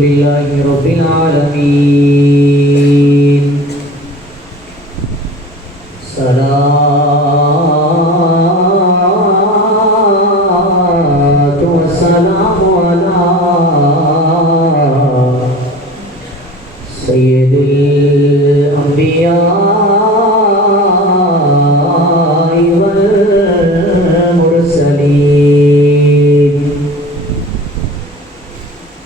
لله رب العالمين صلاة والسلام على سيد الأنبياء والمرسلين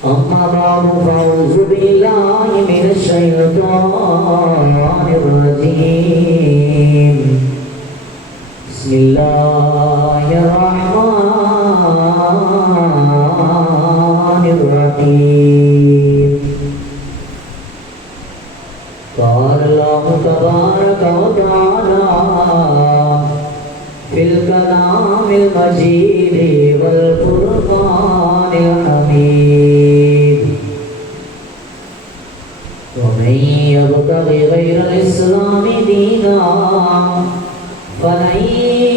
أما بعد فأعوذ بالله من الشيطان الرجيم بسم الله الرحمن الرحيم قال الله تبارك وتعالى في الكلام المجيد والفرقان الحميد ومن يبتغي غير الإسلام دينا فلن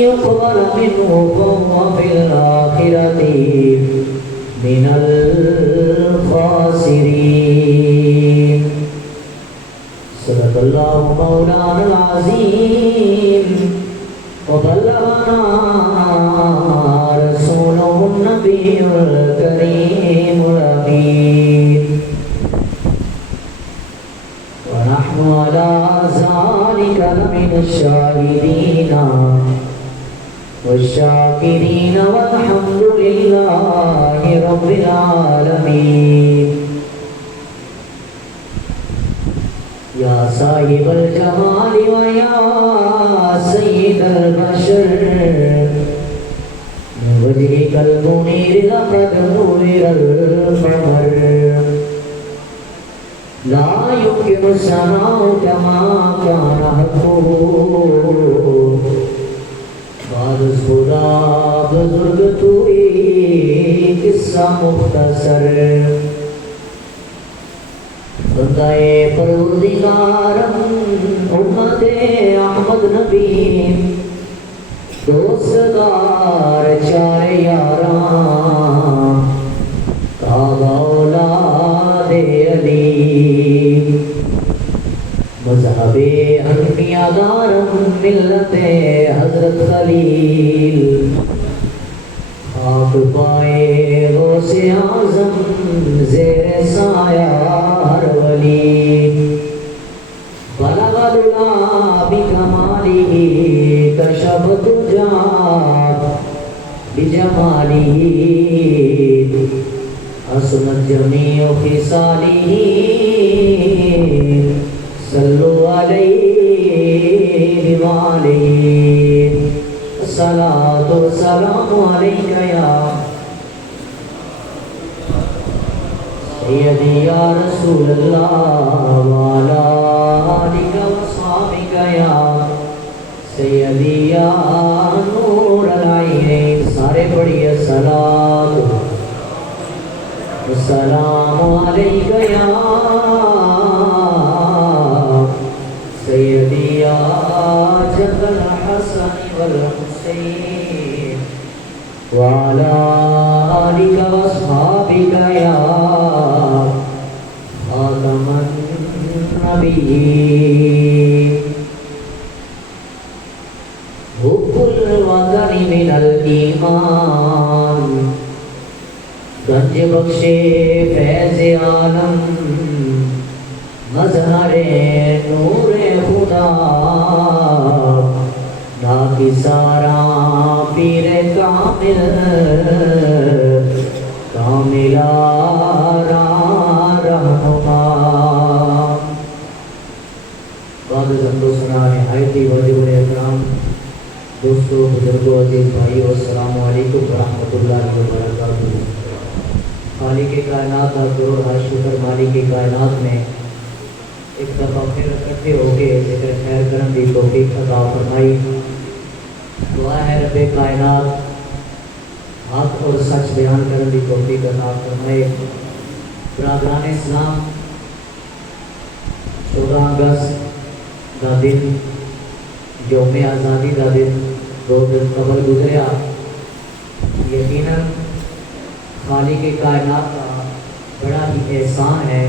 يقبل منه وهو في الآخرة من الخاسرين صدق الله مولانا العظيم وبلغنا رسوله النبي الكريم الأمين ونحن على ذلك لمن الشاهدين والشاكرين والحمد لله رب العالمين يا صاحب الجمال ويا سيد البشر من وجهك المنير لقد نور القمر لا يمكن الثناء كما كان حقه بعد خدا بزرگ تو ایک قصہ مختصر بندہ پروردگارم امت احمد نبی دوستدار چار یاراں کعبہ اولاد علی مذہب انبیاء دارم ملت حضرت خلیل خاک پائے غوث اعظم زیر سایہ ہر ولی بلغ دلا بکمالہ کشف تجا بجمالہ حسنت جمیع خصالہ صلو علیہ وآلہ الصلاۃ والسلام علیک یا سیدی یا رسول اللہ وعلی آلک وصحبک یا سیدی یا نور العینین سارے پڑھیے الصلاۃ والسلام علیک یا سیدی یا جد الحسن والحسین وعلی آلک وصحبک یا خاتم النبیین حب الوطن من الایمان گنج بخش فیض عالم مظہر نور خدا ناکی سارا پیر کامل کاملا رہنما بعد زندو سنا نہایتی واجب احترام دوستو بزرگو عزیز بھائیو السلام علیکم ورحمۃ اللہ وبرکاتہ خالق کائنات اور ہر شکر مالک کائنات میں ایک دفعہ پھر اکٹھے ہو کے ذکر خیر کرن دی توفیق عطا فرمائی. دعا ہے رب کائنات حق اور سچ بیان کرن دی توفیق عطا فرمائے. برادران اسلام 14 اگست کا دن یوم آزادی کا دن 2 دن قبل گزریا. یقیناً خالق کائنات کا بڑا ہی احسان ہے،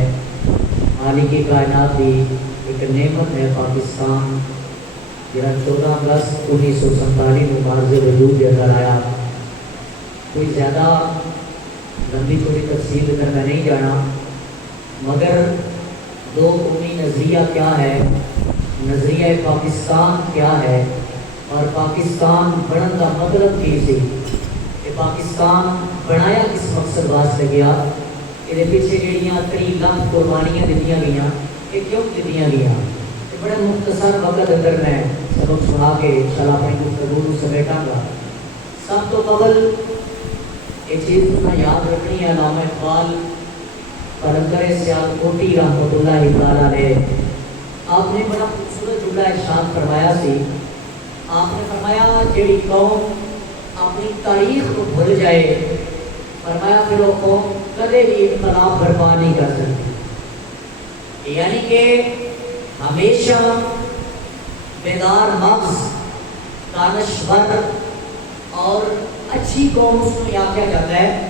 مالک کائنات کی ایک نعمت ہے پاکستان جہاں 14 اگست 1947 میں مارز وجود کے اندر آیا۔ کوئی زیادہ لمبی چوڑی تفصیل اندر میں نہیں جانا، مگر دو قومی نظریہ کیا ہے، نظریہ پاکستان کیا ہے، اور پاکستان بننے کا مطلب کی سی کہ پاکستان بنایا کس مقصد واسطے گیا، یہ پیچھے جہاں 3 لاکھ قربانیاں دیتی گئی، یہ کیوں دیتی گئی؟ بڑے مختصر وقت اندر میں سبق سنا کے انشاءاللہ اپنی گفتگو کو سمیٹاں گا۔ سب تو قبل ایک چیز تمہیں یاد رکھنی ہے، علامہ اقبال قلندر سیالکوٹی رحمۃ اللہ تعالیٰ علیہ، آپ نے بڑا خوبصورت جملہ ارشاد فرمایا سی۔ آپ نے فرمایا جیڑی قوم اپنی تاریخ کو بھول جائے، فرمایا پھر وہ قوم کدے بھی انقلاب برپا نہیں کر سکتی۔ یعنی کہ ہمیشہ بیدار مغز، دانشور اور اچھی قوم اس کو یاد کیا جاتا ہے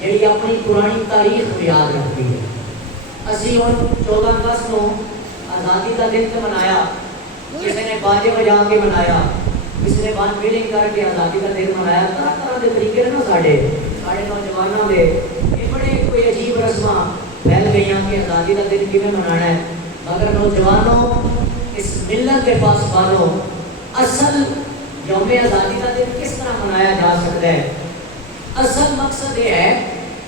جیڑی اپنی پرانی تاریخ کو یاد رکھتی ہے۔ اسی ہوں 14 اگست کو آزادی کا دن منایا، کسی نے باجے بجا کے منایا، کسی نے بان فیلنگ کر کے آزادی کا دن منایا، طرح طرح کے طریقے نا ساڑھے نوجوانوں کے یہ بڑے کوئی عجیب رسماں پھیل گئی کہ آزادی کا دن کیوں منانا ہے، مگر نوجوانوں اس ملت کے پاس بانو اصل یوم آزادی کا دن کس طرح منایا جا سکتا ہے؟ اصل مقصد یہ ہے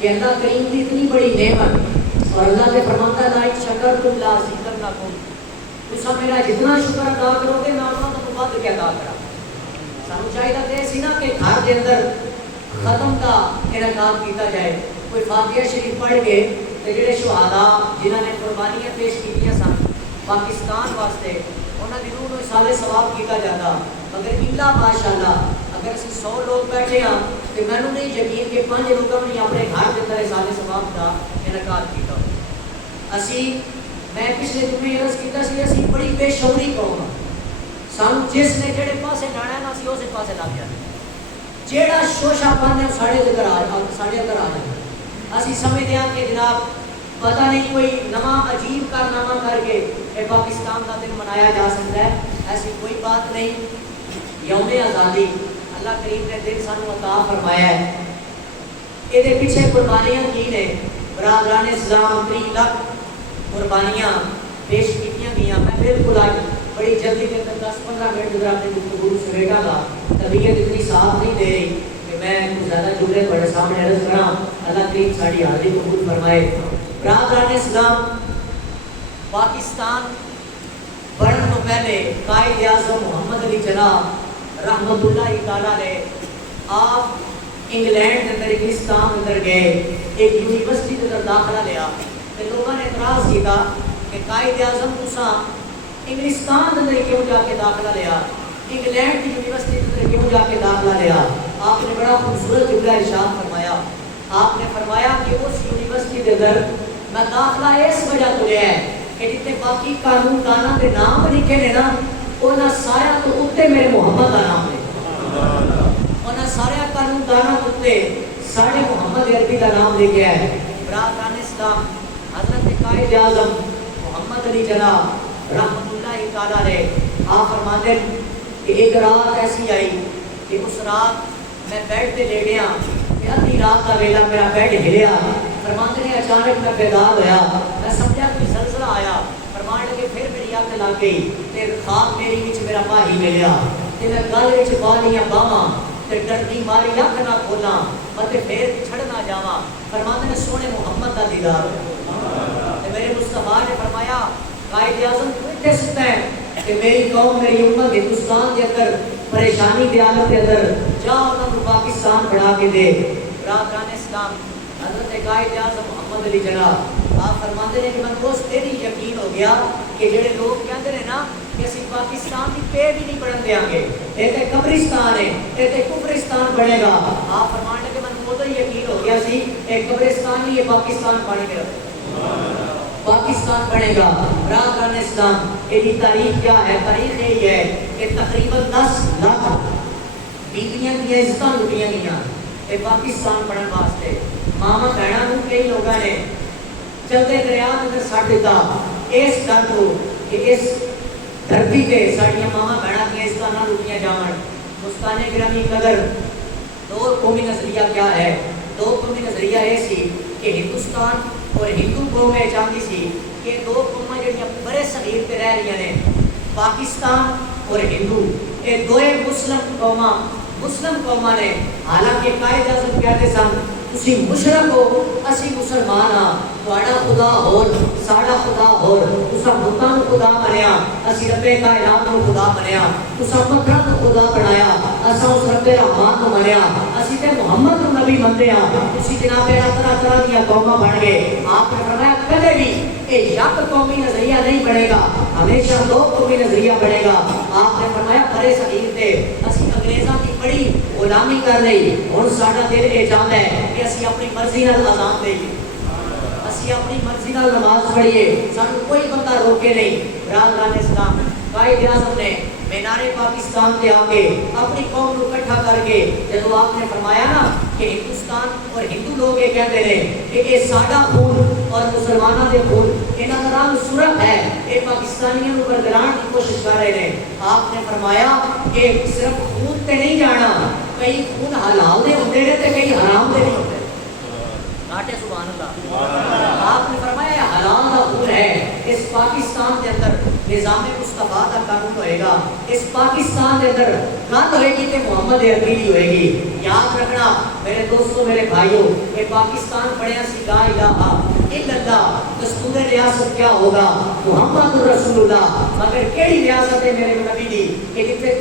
کہ اللہ کریم کی اتنی بڑی نعمت، اور اللہ کے فرماتا ہے لائک شکر تم لا ذکر نہ کم، تسا میرا جتنا شکر ادا کرو گے میں اتنا تو بد کے ادا کرا۔ سانو چاہیے کہ سی نا کہ گھر کے اندر ختم کا انعقاد کیتا جائے، کوئی فاتحہ شریف پڑھ کے جڑے شہداء جنہوں نے قربانیاں پیش کی سن پاکستان واسطے انہوں نے روح سال ثواب کیتا جاتا، مگر اللہ ماشاءاللہ اگر اسی 100 لوگ بیٹھے ہاں تو میں نے نہیں یقین کہ 5 لوگوں نے اپنے گھر کے اندر سال ثواب کا انعقاد کیتا ہو۔ اسی میں پچھلے جمعے عرض کیتا سی اسی بڑی بے شعوری قوم ہاں، سانو جس نے جڑے پاسے جانا ہے نا اسی اسے پاسے لگ جاتے جیڑا شوشہ پانے ساڑھے اندر آ جائے۔ اسی سمجھتے ہیں کہ جناب پتہ نہیں کوئی نواں عجیب کارنامہ کر کے یہ پاکستان کا دن منایا جا سکتا ہے، ایسی کوئی بات نہیں۔ یوم آزادی اللہ کریم نے دن سانو عطا فرمایا ہے، یہ پیچھے قربانیاں کی نے برادران اسلام 3 لاکھ قربانیاں پیش کی گئی۔ میں بالکل آج بڑی جلدی کے اندر 10-15 منٹ اگر اپنے گفتگو سمیٹا گا، طبیعت اتنی صاف نہیں دے رہی کہ میں کچھ زیادہ جملے بڑے سامنے عرض کراں، اللہ کریم ساری حاضری قبول فرمائے۔ برادران اسلام، پاکستان بڑھن تو پہلے قائد اعظم محمد علی جناح رحمۃ اللہ تعالیٰ نے آپ انگلینڈ کے اندر انگلستان اندر گئے، ایک یونیورسٹی کے اندر داخلہ لیا، تو لوگوں نے اعتراض کیا کہ قائد اعظم تساں انگلستان کے اندر کیوں جا کے داخلہ لیا، انگلینڈ کی یونیورسٹی کے اندر کیوں جا کے داخلہ لیا؟ آپ نے بڑا خوبصورت جملہ ارشاد فرمایا، آپ نے فرمایا کہ اس یونیورسٹی کے اندر میں داخلہ اس وجہ تو لیا ہے کہ جتنے باقی قانون دانوں کے نام لکھے نے نا انہاں سارا تو اتنے میرے محمد کا نام لکھا، انہاں سارے قانون دانوں کے اتنے سارے محمد عربی کا نام لکھا ہے۔ برادران اسلام، حضرت قائد اعظم محمد علی جناح رحمۃ اللہ تعالیٰ نے آپ فرماتے ہیں کہ ایک رات ایسی آئی کہ اس رات میں بیڈ پہ لیٹیا کہ ادھی رات کا ویلا میرا بیڈ ہلیا، فرماتے ہیں اچانک میں بیدار ہوا، میں سمجھا کوئی زلزلہ آیا، فرمان لگے پھر میری اکھ لگ گئی تے خواب میری وچ میرا ماہی ملیا تے میں گل وچ بالیاں باواں تے ڈرتی ماری اکھ نہ کھولاں تے پھر چھڑ نہ جاواں، فرماتے ہیں سونے محمد دا دیدار تے میرے مصطفیٰ نے فرمایا قائد اعظم تو اتنے سکتا ہے کہ میری قوم میری امت ہندوستان کے اندر پریشانی کی حالت کے اندر جا انہوں نے پاکستان بڑھا کے دے۔ برادران اسلام، حضرت قائد اعظم محمد علی جناح آپ فرماتے ہیں کہ میں کو اس دن ہی یقین ہو گیا کہ جڑے لوگ کہتے ہیں نا کہ اسی پاکستان کی پے بھی نہیں بڑھن دیاں گے، یہ تو قبرستان ہے، یہ تو کفرستان بنے گا۔ آپ فرمانے کہ میں کو تو یقین ہو گیا سی ایک قبرستان ہی یہ پاکستان بنے گا، پاکستان بنے گا۔ برادران اسلام، یہ تاریخ کیا ہے؟ تاریخ یہ ہے کہ تقریباً 10 لاکھ بیویاں کی عزتاں لٹیاں گئیاں یہ پاکستان بننے واسطے۔ ماما بہنوں کو کئی لوگوں نے چلتے دریا اندر سٹ دیتا اس ڈر کو کہ اس دھرتی تے ساڈیاں ماواں بہناں دیا اس طرح لوٹیاں جاون. دوستان گرامی قدر دو قومی نظریہ کیا ہے؟ دو قومی نظریہ یہ سی کہ ہندوستان اور ہندو قوم یہ چاہتی سی کہ دو قوماں جڑیاں برے صغیر تے رہ رہی ہیں پاکستان اور ہندو یہ دوئے مسلم قوماں نے حالانکہ قائد اعظم کہتے سن تسی مشرک ہو اسی مسلمان ہاں تہاڈا خدا ہور ساڈا خدا ہور تساں بتاں نوں خدا منیا اسی رب کائنات نوں خدا منیا تساں پتھراں نوں خدا بنایا اساں اس رب رحمان نوں منیا اسی تے محمد نوں نبی منتے ہاں تسی جناب طرح طرح دی قوماں بن گئے. آپ نے فرمایا کدے بھی یہ یک قومی نظریہ نہیں بنے گا ہمیشہ دو قومی نظریہ بنے گا. آپ نے فرمایا برے صغیر تے اسی انگریزاں کی بڑی غلامی کر لئی ہن ساڈا دل یہ چاہتا ہے کہ اسی اپنی مرضی نال اذان دئیے اسی اپنی مرضی نال نماز پڑھیے سانو کوئی بندہ روکے نہیں. برادران اسلام قائد اعظم نے مینار پاکستان تے آ کے اپنی قوم کو اکٹھا کر کے جب آپ نے فرمایا نا کہ ہندوستان اور ہندو لوگ یہ کہتے ہیں کہ یہ ساڈا خون اور مسلمانوں کے خون انہاں دا رنگ سرخ ہے یہ پاکستانیوں کو برگلان کی کوشش کر رہے ہیں. آپ نے فرمایا کہ صرف خون تے نہیں جانا کئی خون حلال دے ہوندے نے تے کئی حرام دے نہیں ہوندے. کاٹے سبحان اللہ. آپ نے فرمایا حلال دا خون ہے. اس پاکستان کے اندر نظام مصطفیٰ کا قانون ہوئے گا اس پاکستان کے اندر گل ہوئے گی کہ محمد عربی ہوئے گی. یاد رکھنا میرے دوستوں میرے بھائیوں یہ پاکستان پڑھیا سی لا الہ الا اللہ دستور ریاست کیا ہوگا محمد رسول اللہ. مگر کیڑی ریاست ہے میرے نبی دی کہ جتنے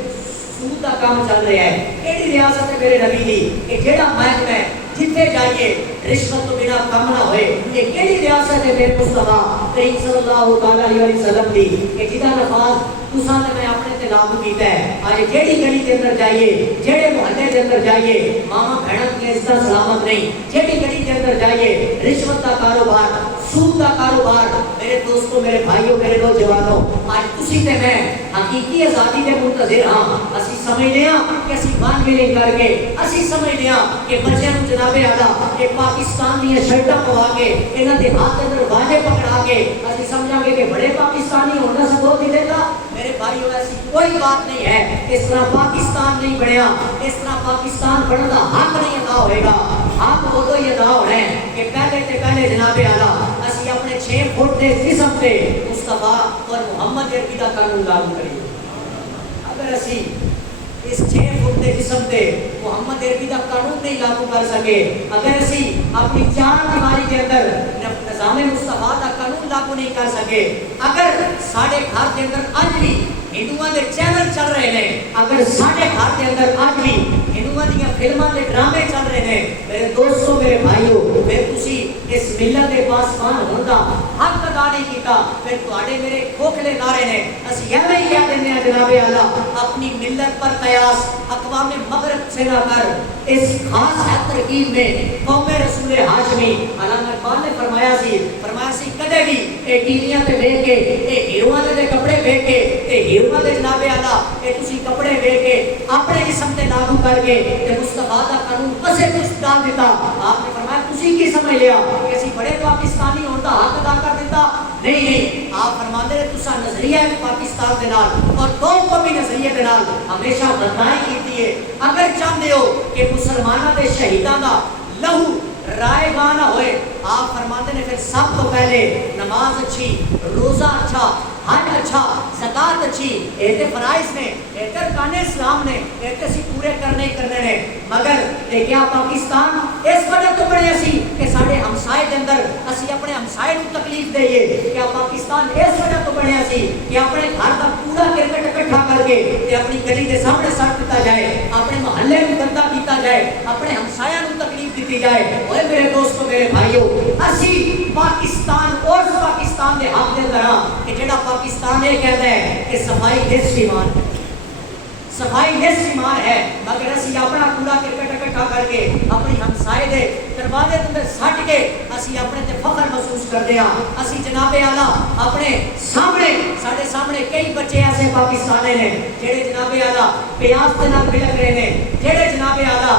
سود کا کام چل رہا ہے کیڑی ریاست ہے میرے نبی دی کہ جیڑا محکمہ ہے جتنے جائیے رشوت تو بنا کام نہ ہوئے. یہ کیڑی ریاست ہے میرے مصطفیٰ کریم صلی اللہ علیہ وسلم دی کہ جہاں نفاذ تساں نے میں اپنے تے لاگو کیتا ہے. آج جیڑی گلی کے اندر جائیے جیڑے محلے کے اندر جائیے ماما بہنوں کی عزت سلامت نہیں. جیڑی گلی کے اندر جائیے رشوت کا کاروبار سود کا کاروبار. میرے دوستوں میرے بھائیوں میرے نوجوانوں آج تسی تے میں حقیقی آزادی کے منتظر ہاں. اسی سمجھتے ہاں کہ اسی بان ملنگ کر کے اسی سمجھتے ہاں کہ بچیاں نوں جناب آدھا کہ پاکستان دی شرٹاں پوا کے انہاں دے ہاتھ اندر واجے پکڑا کے اسی سمجھاں گے کہ بڑے پاکستانی ہونا سبوت نہیں دیتا. میرے بھائیوں ایسی کوئی بات نہیں ہے. اس طرح پاکستان نہیں بنیا اس طرح پاکستان بننے کا حق نہیں ادا ہوئے گا. حق ادو ہی ادا ہونا ہے کہ پہلے جناب آدھا اسی اپنے 6 فٹ کے جسم پہ مصطفیٰ اور محمد عربی کا قانون لاگو کریے. اگر اسی اس 6 فٹ کے جسم پہ محمد عربی کا قانون نہیں لاگو کر سکے اگر اسی اپنی 4 دیواری کے اندر نظام مصطفیٰ کا قانون لاگو نہیں کر سکے اگر ساڑھے گھر کے اندر آج بھی ہندوؤں کے چینل چل رہے ہیں اگر ساڑھے گھر کے اندر آج بھی ہندوؤں دیا فلموں کے ڈرامے چل رہے ہیں میرے دوستوں میرے بھائیوں پھر تسی اس ملت کے پاسبان ہونے کا حق ادا نہیں کیتا پھر تواڈے میرے کھوکھلے نعرے نے اسی یہ نہیں کہہ دیندے ہیں جناب اعلیٰ اپنی ملت پر قیاس اقوام مغرب سے نہ کر. اس خاص ہے ترکیب میں قوم رسول ہاشمی علامہ اقبال نے فرمایا سی کدے بھی اے ٹیلیاں تے بیٹھ کے اے ہیروؤں دے کپڑے بیٹھ کے تے ہیروؤں دے جناب اعلیٰ اے تسی کپڑے بیٹھ کے اپنے جسم تے لاگو کر کے تے مصطفیٰ دا قانون پسے کچھ ڈال دیتا. آپ نے فرمایا تسی کی سمجھ لیا کہ اسی بڑے پاکستانی ہونے دا حق ادا کر دیتا. نہیں آپ فرماتے ہیں تسا نظریہ ہے پاکستان دے نال اور قوم کو بھی نظریے دے نال ہمیشہ بدنائی کیتی ہے. اگر چاہتے ہو کہ مسلمانوں کے شہیداں دا لہو رائے گاہ نہ ہوئے آپ فرماتے ہیں پھر سب تو پہلے نماز اچھی روزہ اچھا حج اچھا زکات اچھی ایتے فرائض نے ایتے ارکان اسلام نے ایتے سی پورے کرنے نے مگر اے کیا پاکستان اس وجہ تو بڑے اسی کہ ساڑے ہمسائے کے اندر اسی اپنے ہمسائے کو تکلیف دئیے. کیا پاکستان اس وجہ تو بڑے اسی کہ اپنے گھر کا پورا کرکٹ اکٹھا کر کے تے اپنی گلی کے سامنے سٹ دیتا جائے اپنے محلے کو گندا کیتا جائے اپنے ہمسایہ کو تکلیف دیتی جائے. اور میرے دوستوں میرے بھائیوں اسی پاکستان اور پاکستان دے حق دے اندر کہ جڑا پاکستان یہ کہتا ہے کہ صفائی نصف ایمان ہے مگر اسی اپنا کوڑا کرکٹ اکٹھا کر کے اپنی ہمسائے دے دروازے تے سٹ کے اسی اپنے تے فخر محسوس کرتے ہیں. اسی جناب اعلیٰ اپنے ساڑے سامنے کئی بچے ایسے پاکستانی نے جڑے جناب اعلیٰ پیاس دے نال بلک رہے ہیں جڑے جناب اعلیٰ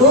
2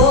2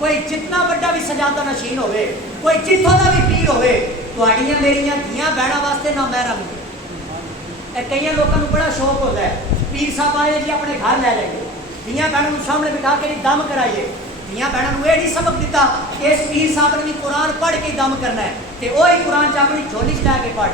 کوئی جتنا بڑا بھی سجادہ نشین ہوئے, کوئی جتوں کا بھی پیر ہوئے, تہاڈیاں میریاں دھیاں بہناں واسطے نہ محرم. کئی لوگوں کو بڑا شوق ہوتا ہے, پیر صاحب آئے جی اپنے گھر لے جائیے, دھیاں بہنوں سامنے بٹھا کے دم کرائیے. دھیاں بہنوں یہ نہیں سبق دیتا کہ اس پیر صاحب نے بھی قرآن پڑھ کے دم کرنا ہے, کہ وہی قرآن اپنی جھولی چ لے کے پڑھ,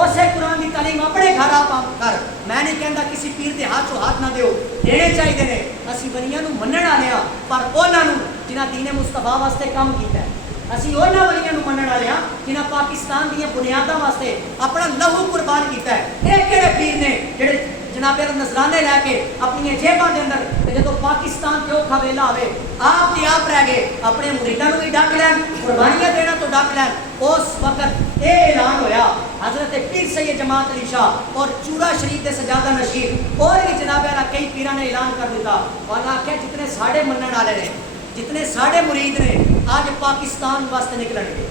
اسے قرآن کی تعلیم اپنے گھر آپ کر. میں نہیں کہتا کسی پیر کے ہاتھ ہاتھ نہ دیو, دینے چاہیے نے. اسی ولیاں منن والے ہاں, پر انہوں جنہ دین مصطفیٰ واسطے کام کیتا ہے. اسی انہوں ولیاں منن والے ہاں جنہ پاکستان دیا بنیادوں واسطے اپنا لہو قربان کیتا ہے. ایک کہڑے پیر نے جڑے جناب نذرانے لے کے اپنی جیباں دے اندر جدوں پاکستان تے اوکھا ویلا آوے آپ تے آپ رہ گئے, اپنے مریداں نوں بھی ڈک لین, قربانیاں دینا تو ڈک لین. اس وقت یہ اعلان ہویا حضرت پیر سید جماعت علی شاہ اور چورا شریف کے سجادہ نشین اور بھی جناب کئی پیراں نے اعلان کر دیتا, اور آخیا جتنے ساڈے منن والے نے, جتنے ساڈے مرید نے, آج پاکستان واسطے نکلن گے,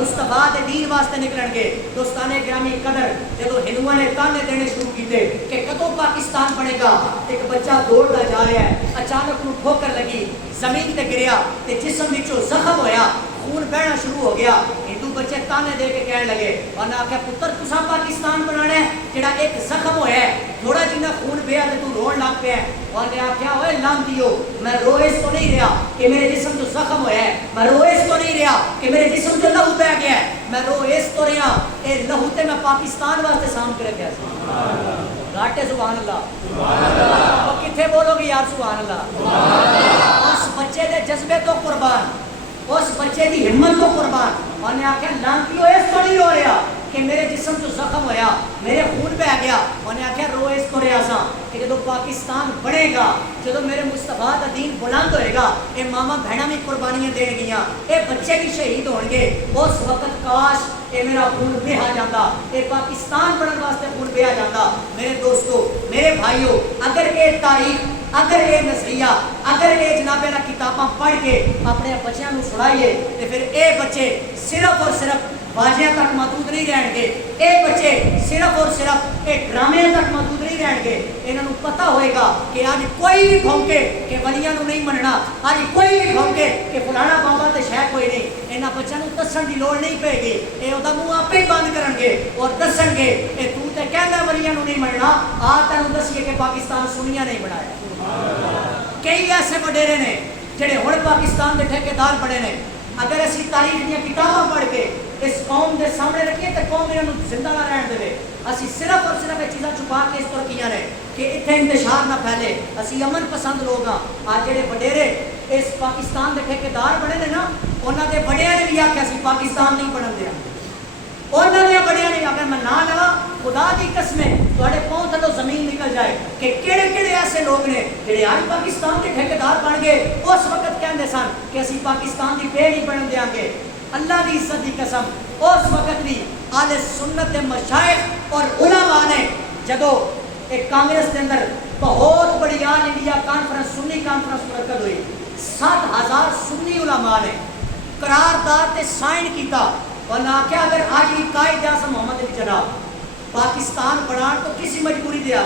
مصطفیٰ دے دین واسطے نکلن گے. دوستانے گرامی قدر جدو ہندوؤں نے تانے دینے شروع کیتے کہ کدوں پاکستان بنے گا, ایک بچہ دوڑتا جا رہا ہے, اچانک انہوں ٹھوکر لگی, زمین تے گریا تے جسم وچوں زخم ہویا, خون بہنا شروع ہو گیا. ہندو بچے تانے دے کے کہنے لگے, اور نہ آخیا پتر تساں پاکستان بنانا ہے جڑا ایک زخم ہویا ہے, تھوڑا جنہ خون پیا تے تو رون لگ پیا. اور نے آخیا اوے لانتیو, میں رو اس تو نہیں رہا کہ میرے جسم تو زخم ہویا ہے, میں رو اس تو نہیں رہا کہ میرے جسم تو لہو بہ گیا ہے, میں رو اس تو رہا اے لہو تے میں پاکستان واسطے سام کے رکھیا سی. گاٹے سبحان اللہ, سبحان اللہ. اور کتھے بولو گے یار سبحان اللہ, سبحان اللہ. اس بچے دے جذبے تو قربان, اس بچے دی ہمت تو قربان. اور نے آخیا لانتیو اس تو نہیں رو رہا کہ میرے جسم تو زخم ہویا, میرے خون بہ گیا. اور نے آخیا رو اس تو رہا سا کہ جدو پاکستان بڑھے گا, جدو میرے مصطفیٰ دا دین بلند ہوئے گا, اے ماما بہناں بھی قربانیاں دین گیاں, اے بچے بھی شہید ہون گے. اس وقت کاش اے میرا خون بہا جاتا, اے پاکستان بڑھن واسطے خون بہا جاتا. میرے دوستو, میرے بھائیو, اگر اے تاریخ, اگر یہ نظریہ, اگر یہ جناب کتاباں پڑھ کے اپنے بچیاں نوں سنائیے تو پھر اے بچے صرف اور صرف باجیاں تک محدود نہیں رہن گے, اے بچے صرف اور صرف اے ڈرامے تک محدود نہیں رہن گے. انہوں نے پتہ ہوئے گا کہ آج کوئی بھی بھونکے کہ ولیاں نوں نہیں مننا, آج کوئی بھی بھونکے کہ فلانا بابا تے شاید کوئی نہیں, انہاں بچیاں نوں دسن دی لوڑ نہیں پے گی. اے اودا منہ آپے ہی بند کرن گے اور دسن گے اے تو تے کہندا ولیاں نوں نہیں مننا, آ تینوں دسیے کہ پاکستان سنیاں نہیں بنایا. کئی ایسے وڈیرے نے جڑے ہن پاکستان دے ٹھیکیدار بنے نے. اگر اسی تاریخ دیا کتاباں پڑھ کے اس قوم دے سامنے رکھیے تو قوم انہوں زندہ نہ رہن دے. اسی صرف اور صرف یہ چیزاں چھپا کے اس طور کیا نے کہ اتنے انتشار نہ پھیلے. اسی امن پسند لوگ ہاں. آج جڑے وڈیرے اس پاکستان دے ٹھیکیدار بنے نے نا, انہوں نے وڈیرے نے بھی آخیا سی پاکستان نہیں بنن دیا. انہوں نے بڑے نہیں, اگر میں نہ لوا خدا کی قسمیں تھوڑے پاؤں تھلو زمین نکل جائے کہ کہڑے کہڑے ایسے لوگ نے جڑے آج پاکستان کے ٹھیکیدار بن گئے, اس وقت کہندے سن کہ اسی پاکستان کی پہ نہیں بنن دیاں گے. اللہ کی عزت کی قسم اس وقت بھی اہل سنت کے مشائخ اور علماء نے جدو ایک کانگریس کے اندر بہت بڑی آل انڈیا کانفرنس, سنی کانفرنس منعقد ہوئی, 7,000 سنی علماء نے قرارداد تے سائن کیتا. اور نہ کیا اگر آج بھی قائد اعظم محمد علی جناح پاکستان بنان تو کسی مجبوری دیا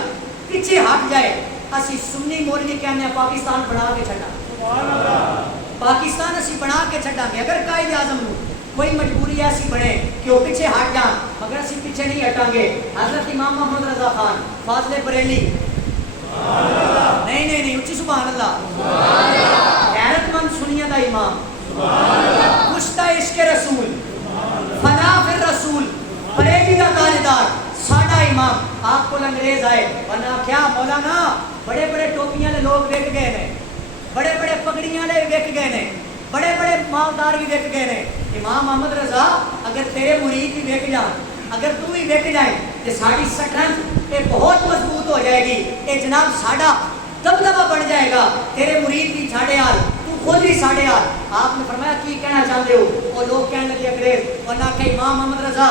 پیچھے ہٹ جائے, اسی سنی مولوی کہنے ہیں پاکستان بنا کے چھڑا, پاکستان اسی بنا کے چھڑا گے. اگر قائد اعظم نو کوئی مجبوری ایسی بنے کہ وہ پیچھے ہٹ جان, مگر اسی پیچھے نہیں ہٹاں گے. حضرت امام محمد رضا خان فاضل بریلی, نہیں نہیں نہیں اچھی سبحان اللہ, غیرت مند سنیہ دا امام, کشتہ عشق رسول, فنا فر رسول, پریزی کا تاجدار, ساڈا امام. آپ کو انگریز آئے ورنہ کیا مولانا بڑے بڑے ٹوپیاں لے لوگ وک گئے نے, بڑے بڑے پگڑیاں لے وک گئے نے, بڑے بڑے مالدار بھی وک گئے نے. امام محمد رضا اگر تیرے مرید بھی وک جان, اگر تو بھی وک جائے تو ساری سٹرنتھ یہ بہت مضبوط ہو جائے گی. یہ جناب ساڈا دبدبہ بڑھ جائے گا, تیرے مرید بھی ساڈے حال, خود بھی ساڑھے آٹھ. آپ نے فرمایا کی کہنا چاہتے ہو, اور لوگ کہنے لگے انگریز, اور نہ کہ امام محمد رضا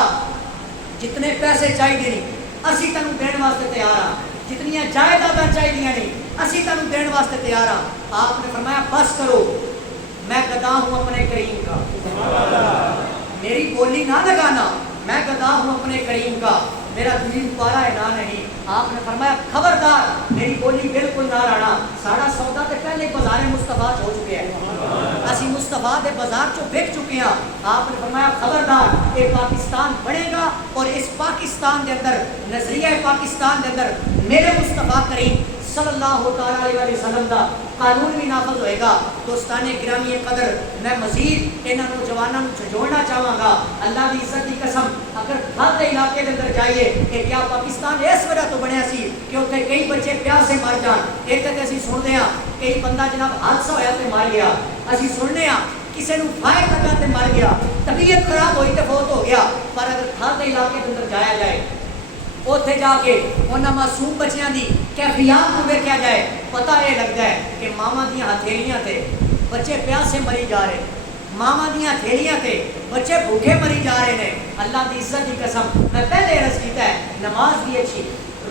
جتنے پیسے چاہیے نہیں اسی تینوں دین واسطے تیار ہاں, جتنی جائیداداں چاہیے نہیں اسی تینوں دین واسطے تیار ہاں. آپ نے فرمایا بس کرو, میں گدا ہوں اپنے کریم کا, میری بولی نہ لگانا, میں گدا ہوں اپنے کریم کا, میرا دین پارا ہے نہ نہیں. آپ نے فرمایا خبردار میری بولی بالکل نہ رہنا، ساڑا سودا تے پہلے بازار مصطفیٰ ہو چکے ہیں، اسی مصطفیٰ دے بازار چو بک چکے ہیں۔ آپ نے فرمایا خبردار یہ پاکستان بنے گا اور اس پاکستان دے اندر نظریہ پاکستان دے اندر میرے مصطفیٰ کریم صلی اللہ تعالیٰ علیہ وسلم دا قانون بھی نافذ ہوئے گا۔ دوستان گرامی قدر میں مزید انہاں نوجوانوں کو جوڑنا چاہوں گا، اللہ کی عزت کی قسم اگر ہر علاقے کے اندر جائیے کہ کیا پاکستان اس وجہ تو بنیا سی کہ اتنے کئی بچے پیاس سے مر جان، ایک تے اسی سنتے ہیں کئی بندہ جناب حادثہ ہویا تے مر گیا، اسی سننے ہیں کسی نے فائر لگا تے مر گیا، طبیعت خراب ہوئی تے فوت ہو گیا۔ پر اگر ہر علاقے کے اندر جایا جائے اوتھے جا کے انہاں معصوم بچیاں دی کیفیات کو ویکھیا جائے، پتہ یہ لگتا ہے کہ ماما دیاں ہتھیلیاں تے بچے پیاسے مری جا رہے، ماما دیاں ہتھیلیاں تے بچے بھوکے مری جا رہے ہیں۔ اللہ دی عزت دی قسم میں پہلے عرض کیتا ہے نماز بھی اچھی،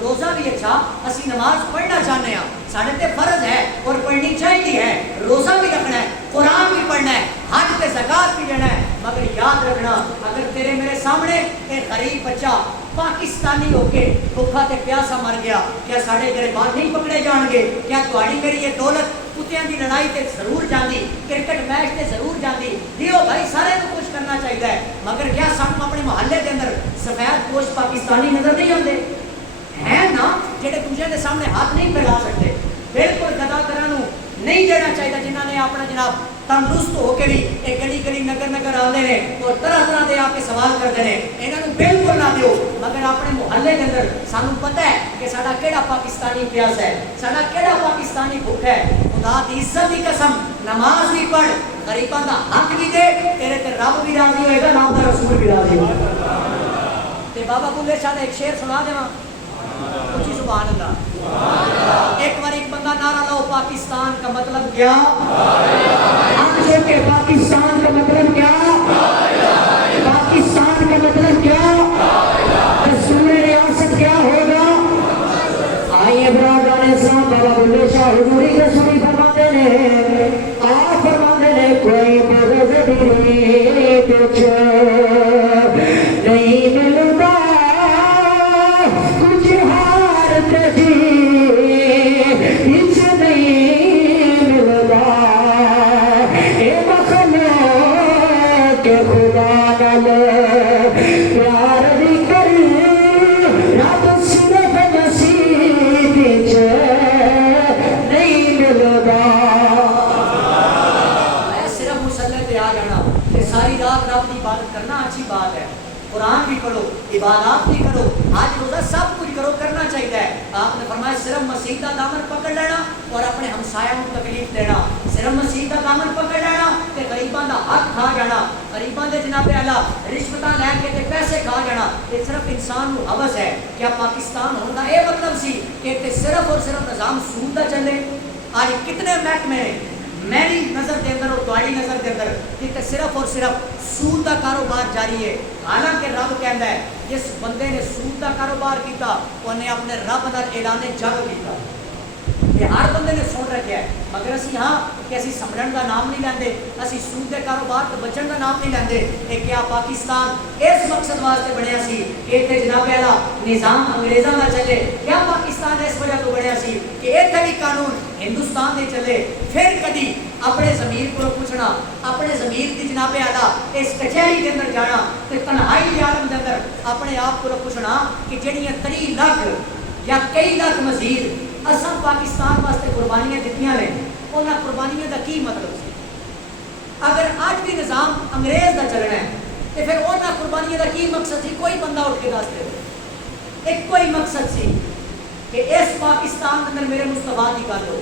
روزہ بھی اچھا، اسی نماز پڑھنا چاہنے ہیں، ساڑھے تے فرض ہے اور پڑھنی چاہیے ہے، روزہ بھی رکھنا ہے، قرآن بھی پڑھنا ہے، حج تے زکات بھی دینا ہے، مگر یاد رکھنا اگر تیرے میرے سامنے ایک غریب بچہ پاکستانی ہو کے بھوکا تے پیاسا مر گیا، کیا ساڑھے گریبان نہیں پکڑے جان گے؟ کیا تہاڈی میری یہ دولت کتیاں دی لڑائی تے ضرور جاندی، کرکٹ میچ تے ضرور جاندی، دیو بھائی سارے کو کچھ کرنا چاہیے ہے، مگر کیا سانوں اپنے محلے کے اندر سفید پوش پاکستانی نظر نہیں آتے ہیں نا، جڑے دوسرے کے سامنے ہاتھ نہیں پھیلا سکتے؟ بالکل گداکراں نوں نہیں دینا چاہیے جنہاں نے اپنا جناب تندرست ہو کے بھی ایک گلی گلی نگر نگر آتے ہیں اور طرح طرح دے آ کے سوال کرتے ہیں، انہوں بالکل نہ دیو، مگر اپنے محلے کے اندر سانوں پتہ ہے کہ ساڈا کیڑا پاکستانی پیاس ہے، ساڈا کیڑا پاکستانی بھوک ہے۔ خدا دی عزت دی قسم نماز بھی پڑھ، غریباں دا حق بھی دے، تیرے تے رب بھی راضی ہوئے گا، نام دا رسول بھی راضی ہوئے گا۔ تے بابا بلے شاہ ایک شعر سنا دیواں، اچھی سبحان اللہ، ایک بار ایک بندہ نعرہ لاؤ پاکستان کا مطلب کیا؟ آنکھوں کے پاکستان کا مطلب کیا؟ پاکستان کا مطلب کیا؟ دستور ریاست کیا ہوگا؟ آئیے برادران اسلام بابا بلے شاہ حضوری رسولی فرماتے ہیں، آپ فرماتے ہیں کوئی بغض دلی تجھ نہیں ملتا کچھ ہار تجھی کچھ نہیں ملتا، اے مخلوق کے خدا نل پیار بھی کر رب صرف نصیب وچ نہیں ملتا۔ میں صرف مصلی پہ آ جانا کہ ساری رات رب کی عبادت کرنا اچھی بات ہے، قرآن بھی پڑھو، عبادات بھی کرو، آج روزہ سب کچھ کرو، کرنا چاہیے ہے۔ آپ نے فرمایا صرف مسیح کا دامن پکڑ لینا اور اپنے ہمسایوں کو تکلیف دینا، صرف مسیح کا دامن پکڑ لینا تے غریباں دا حق کھا جانا، غریباں دے جناب اعلیٰ رشوتاں لے کے تے پیسے کھا جانا، یہ صرف انسان کو ہوس ہے۔ کیا پاکستان ہونے کا یہ مطلب سی کہ صرف اور صرف نظام سود دا چلے؟ آج کتنے محکمے ہیں میری نظر کے اندر اور تہاڈی نظر کے اندر کہ صرف اور صرف سود کا کاروبار جاری ہے، حالانکہ رب کہندا ہے جس بندے نے سود کا کاروبار کیتا انہیں اپنے رب نال اعلان جنگ کیتا۔ یہ ہر بندے نے سن رکھا ہے، مگر اسی ہاں کہ اسی سمجھن کا نام نہیں لیندے، اسی سود کے کاروبار تو بچن کا نام نہیں لیندے۔ کہ کیا پاکستان اس مقصد واسطے بنیا سی کہ اتنے جناب اعلیٰ نظام انگریزاں کا چلے؟ کیا پاکستان اس وجہ تو بنیا سی کہ اتنے بھی قانون ہندوستان دے چلے؟ پھر کدی اپنے ضمیر کو پوچھنا، اپنے ضمیر کی جناب اعلیٰ اس کچہری کے اندر جانا تے تنہائی کے عالم کے اندر اپنے آپ کو پوچھنا کہ جہاں 30 لاکھ یا کئی لاکھ مزید اساں پاکستان واسطے قربانیاں دتیاں نے، انہاں قربانیاں دا کی مطلب سی؟ اگر آج بھی نظام انگریز دا چلنا ہے تو پھر انہاں قربانیاں دا کی مقصد سی؟ کوئی بندہ اٹھ کے دس دے، ایک کوئی مقصد سی کہ اس پاکستان کے اندر میرے مصطفیٰ کی گل ہو۔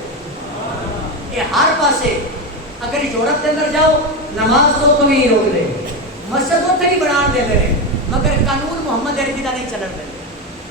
یہ ہر پاسے اگر یورپ کے اندر جاؤ نماز تو بھی روک دے، مسجد اتنے بھی بنا دے رہے، مگر قانون محمد عربی کا نہیں چلن دے۔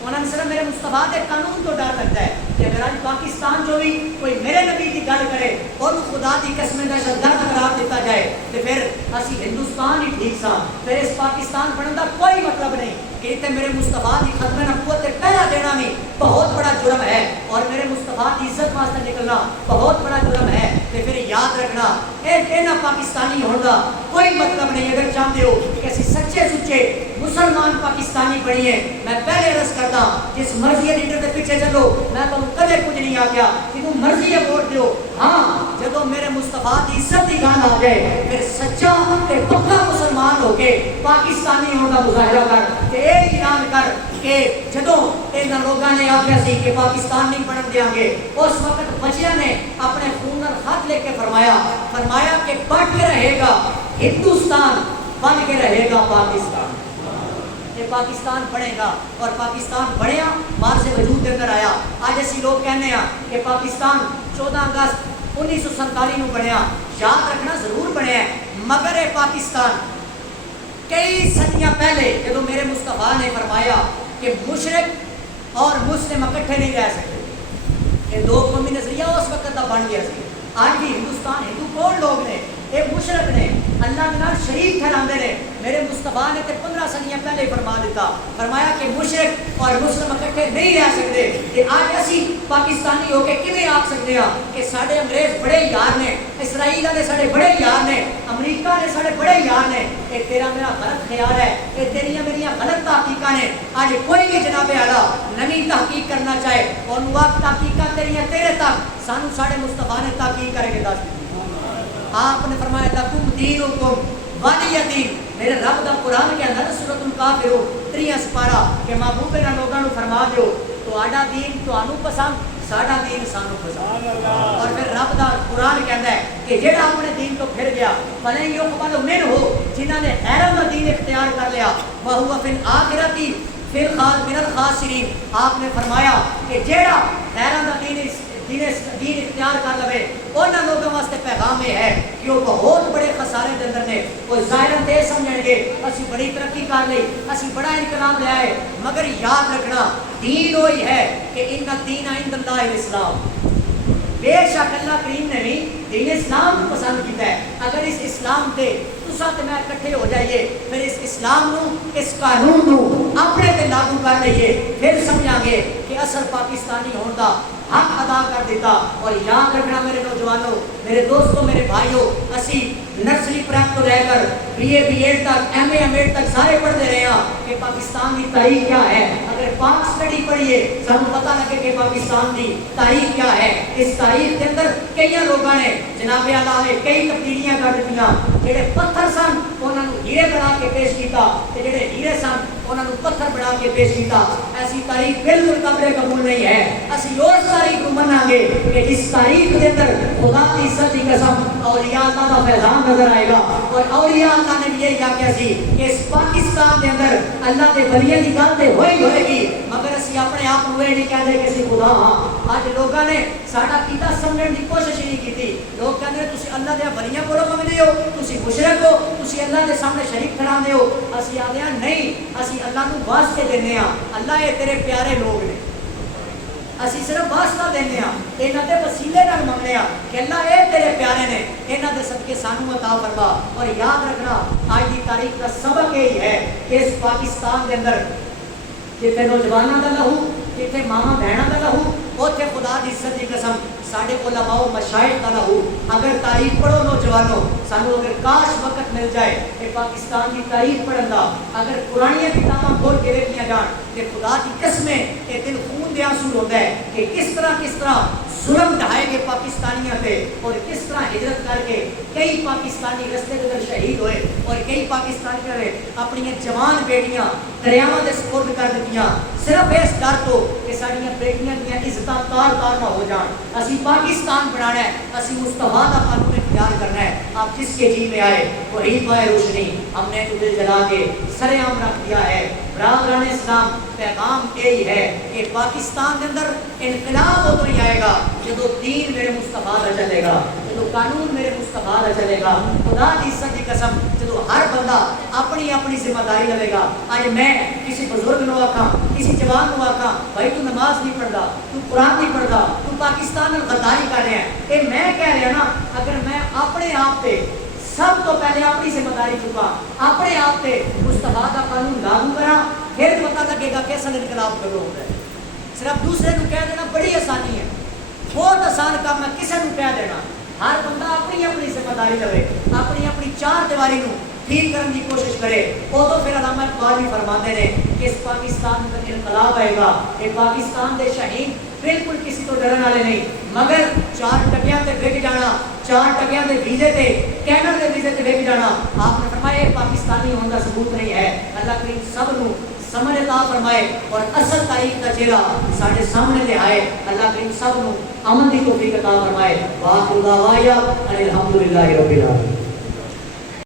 انہوں نے صرف میرے مصطفیٰ کے قانون تو ڈر لگتا ہے کہ اگر آج پاکستان جو بھی کوئی میرے نبی کی گل کرے اور خدا کی قسم دہشت گرد قرار دیتا جائے تو پھر اسی ہندوستان ہی ٹھیک سا، پھر اس پاکستان بننے کا کوئی مطلب نہیں کہ اتنے میرے مصطفیٰ کی ختم نبوت پہلا دینا بھی بہت بڑا جرم ہے اور میرے مصطفیٰ کی عزت واسطے نکلنا بہت بڑا جرم ہے۔ تو پھر یاد رکھنا یہ پاکستانی ہونے کا کوئی مطلب نہیں. اگر چاہتے ہو کہ اسی سچے سچے مسلمان پاکستانی بنیے, میں پہلے عرض کرتا جس مرضی لیڈر کے پیچھے چلو, میں تمہیں کدے کچھ نہیں آخیا کہ تم مرضی ہے ووٹ دیو. ہاں جدو میرے مصطفیٰ کی عزت کی گل آ جائے پھر سچا تے پکا مسلمان ہو کے پاکستانی ہونے کا مظاہرہ کر تے اے اعلان کر کہ جدو ان لوگوں نے آخیا سی کہ پاکستان نہیں بنن دیاں گے, اس وقت بچیاں نے اپنے خون نال خط لکھ کے فرمایا کہ بن کے رہے گا ہندوستان, بن کے رہے گا پاکستان. یہ پاکستان بنے گا اور پاکستان بنیا باہر سے وجود دے کر آیا. آج اسی لوگ کہنے ہیں کہ پاکستان 14 اگست 1947 نو بنیا. یاد رکھنا ضرور بنیا ہے, مگر یہ پاکستان کئی صدیاں پہلے جب میرے مصطفیٰ نے فرمایا کہ مشرق اور مسلم اکٹھے نہیں رہ سکتے, یہ دو قومی نظریہ اس وقت کا بن گیا سی. آج بھی ہندوستان ہندو کون لوگ نے, یہ مشرق نے, اللہ کے نال شریک ٹھہراندے نے. میرے مصطفیٰ نے تے 15 صدیاں پہلے فرما دیتا, فرمایا کہ مشرق اور مسلم اکٹھے نہیں رہ سکتے. کہ آج اسی پاکستانی ہو کے کیویں آکھ سکتے ہیں کہ ساڈے انگریز بڑے یار نے, اسرائیل والے ساڈے بڑے یار نے, امریکہ نے ساڈے بڑے یار نے. یہ تیرا میرا غلط خیال ہے, یہ تیریاں میریاں غلط تحقیقاں نے. آج کوئی بھی جناب اعلیٰ نویں تحقیق کرنا چاہے اور وقت تحقیقات تیریاں تیرے تک سانو ساڈے مصطفیٰ نے تحقیق کر کے دس دی. آپ نے فرمایا لکم دینکم ولی دین. میرے رب دا قرآن کے اندر سورۃ الکافرون 3 سپارہ کہ محبوب نے لوگوں کو فرما دیو تہاڈا دین تانوں پسند, ساڈا دین سانوں پسند. اور پھر رب دا قرآن کہندا ہے کہ جہاں اپنے دین تو پھر گیا فلن یقبل منہ, جنہاں نے غیروں دا دین اختیار کر لیا وہو فی الآخرۃ فی من الخاسرین. آپ نے فرمایا کہ جہاں غیروں دا دین اختیار کر لے انہاں لوگوں واسطے پیغام یہ ہے کہ وہ بہت بڑے خسارے دے اندر نے. وہ ظاہراً تے سمجھن گے اسی بڑی ترقی کر لی, اسی بڑا انقلاب لیا ہے, مگر یاد رکھنا دین وہی ہے کہ ان الدین عند اللہ الاسلام. بے شک اللہ کریم نے بھی دین اسلام کو پسند کیتا ہے. اگر اس اسلام تے تساں تے میں اکٹھے ہو جائیے, پھر اس اسلام نو اس قانون نو اپنے تے لاگو کر لئیے, پھر سمجھاں گے کہ اصل پاکستانی ہون دا حق ادا کر دیتا. اور یاد رکھنا میرے نوجوانوں, میرے دوستوں, میرے بھائیوں, اسی نرسری پریپ تو لے کر بی اے بی ایڈ تک ایم اے ایم ایڈ تک سارے پڑھتے رہے ہیں کہ پاکستان کی تاریخ کیا ہے. اگر پاک اسٹڈی پڑھیے سب پتہ لگے کہ پاکستان کی تاریخ کیا ہے. اس تاریخ کے اندر کئی لوگوں نے جناب اعلیٰ نے کئی تبدیلیاں کر دیتی. جڑے پتھر سن انہوں نے ہیرے بنا کے پیش کیتا, تے جڑے ہیرے سن انہوں نے پتھر بنا کے پیش کیتا. ایسی تاریخ بالکل قابل قبول نہیں ہے. اسی اور تاریخ کو مناں گے کہ جس تاریخ کے اندر خدا کی عزت کی قسم اولیاء اللہ کا فیضان نظر آئے گا. اور اولیاء اللہ نے بھی یہی کہا سی کہ اس پاکستان کے اندر اللہ کے ولیاں کی گل تے ہوئے گی, مگر اسی اپنے آپ کو یہ نہیں کہتے کہ اسی خدا ہاں. آج لوگوں نے ساڈا کیتا سمجھن کی کوشش نہیں کی. لوگ کہتے ہیں تسی اللہ دے ولیاں کولوں منگدے ہو, تسی مشرک ہو, تسی اللہ دے سامنے شریک ٹھہراندے ہو. اسی آندے ہاں نہیں, اسی اللہ کو واسطے دینے ہاں. اللہ یہ تیرے پیارے لوگ نے, اسی صرف واسطہ دینے ہاں, انہاں دے وسیلے نال منگنے ہاں کہ اللہ اے تیرے پیارے نے, انہاں دے صدقے سانوں عطا فرما. اور یاد رکھنا آج کی تاریخ کا سبق یہی ہے کہ اس پاکستان کے اندر جتنے نوجوانوں کا لہو, جتنے ماواں بہنوں کا لہو, اوتھے خدا دی عزت کی قسم ساڈے علماء و مشائخ کا لہو. اگر تاریخ پڑھو نوجوانوں, سانو اگر کاش وقت مل جائے کہ پاکستان کی تاریخ پڑھن دا, اگر پرانی کتاباں کھول کے دیکھیاں جان کہ خدا کی قسمیں یہ دل خون دے آنسو ہوتا ہے کہ کس طرح ظلم ڈھائے گے پاکستانیوں پہ, اور کس طرح ہجرت کر کے کئی پاکستانی رستے کے اندر شہید ہوئے, اور کئی پاکستانی نے اپنی جوان بیٹیاں دریاواں دے سپرد کر دتیاں صرف اس ڈر تو کہ ساڈیاں بیٹیاں دیاں عزتاں تار نہ ہو جان. اسی پاکستان بنانا ہے, اسی مصطفیٰ کا قانون اختیار کرنا ہے. آپ جس کے جی میں آئے وہی پائے روشنی, ہم نے تو دل جلا کے سر عام رکھ دیا ہے. برادران اسلام, پیغام یہی ہے کہ پاکستان کے اندر انقلاب ادو ہی آئے گا جب دین میرے مصطفیٰ کا چلے گا, جب قانون میرے مصطفیٰ کا چلے گا. خدا کی عزت کی قسم جب ہر بندہ اپنی اپنی ذمہ داری لے گا. آج میں کسی بزرگ کو آکھاں, کسی جوان کو آکھاں بھائی تو نماز نہیں پڑھتا, تو قرآن نہیں پڑھتا, تو پاکستان میں غداری کر رہے ہیں, یہ میں کہہ رہا نا اگر میں اپنے آپ پہ سب تو پہلے اپنی ذمہ داری چکا, اپنے آپ پہ مصطفیٰ کا قانون لاگو کرا, پھر پتہ لگے گا کیسا انقلاب کرو ہوتا ہے. صرف دوسرے کو کہہ دینا بڑی آسانی ہے, بہت آسان کام ہے کسی کو کہہ دینا. ہر بندہ اپنی اپنی ذمہ داری لے، اپنی اپنی چار دیواری نو ٹھیک کرنے کی کوشش کرے. ادو پھر علامہ اقبال بھی فرماتے ہیں کہ اس پاکستان میں انقلاب آئے گا. یہ پاکستان دے شہید بالکل کسی تو ڈرن والے نہیں، مگر 4 ٹکیاں تے وک جانا، 4 ٹکیاں دے ویزے تے کینیڈا دے ویزے تے وک جانا، آپ نے فرمایا یہ پاکستانی ہونے کا ثبوت نہیں ہے. اللہ کریم سب نو سمجھ عطا فرمائے اور اصل تاریخ کا چہرہ سارے سامنے لے آئے. اللہ کریم سب نو امن کی توفیق عطا فرمائے. واخر دعوانا ان الحمدللہ رب العالمین.